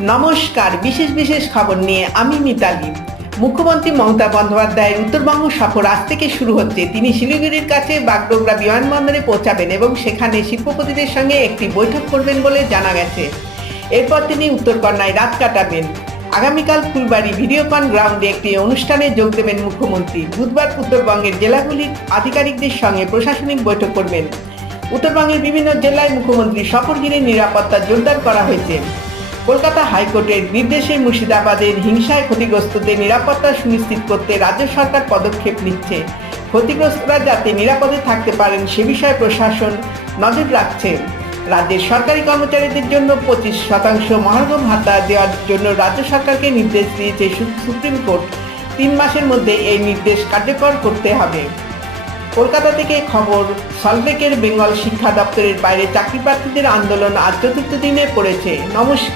নমস্কার, বিশেষ খবর নিয়ে আমি মিতালি। মুখ্যমন্ত্রী মমতা বন্দ্যোপাধ্যায়ের উত্তরবঙ্গ সফর আজ থেকে শুরু হচ্ছে। তিনি শিলিগুড়ির কাছে বাগডোগরা বিমানবন্দরে পৌঁছাবেন এবং সেখানে শিল্পপতিদের সঙ্গে একটি বৈঠক করবেন বলে জানা গেছে। এরপর তিনি উত্তরকন্যায় রাত কাটাবেন। আগামীকাল ফুলবাড়ি ভিডিওকন গ্রাউন্ডে একটি অনুষ্ঠানে যোগ দেবেন মুখ্যমন্ত্রী। বুধবার উত্তরবঙ্গের জেলাগুলির আধিকারিকদের সঙ্গে প্রশাসনিক বৈঠক করবেন। উত্তরবঙ্গের বিভিন্ন জেলায় মুখ্যমন্ত্রীর সফর ঘিরে নিরাপত্তা জোরদার করা হয়েছে। কলকাতা হাইকোর্টের নির্দেশে মুর্শিদাবাদের হিংসায় ক্ষতিগ্রস্তদের নিরাপত্তা সুনিশ্চিত করতে রাজ্য সরকার পদক্ষেপ নিচ্ছে। ক্ষতিগ্রস্তরা যাতে নিরাপদে থাকতে পারেন সে বিষয়ে প্রশাসন নজর রাখছে। রাজ্যের সরকারি কর্মচারীদের জন্য 25% মহার্ঘ ভাতা দেওয়ার জন্য রাজ্য সরকারকে নির্দেশ দিয়েছে সুপ্রিম কোর্ট। 3 মাসের মধ্যে এই নির্দেশ কার্যকর করতে হবে। কলকাতা থেকে খবর, সল্টলেকের বেঙ্গল শিক্ষা দপ্তরের বাইরে চাকরি প্রার্থীদের আন্দোলন আজ 4র্থ দিনে পড়েছে। নমস্কার।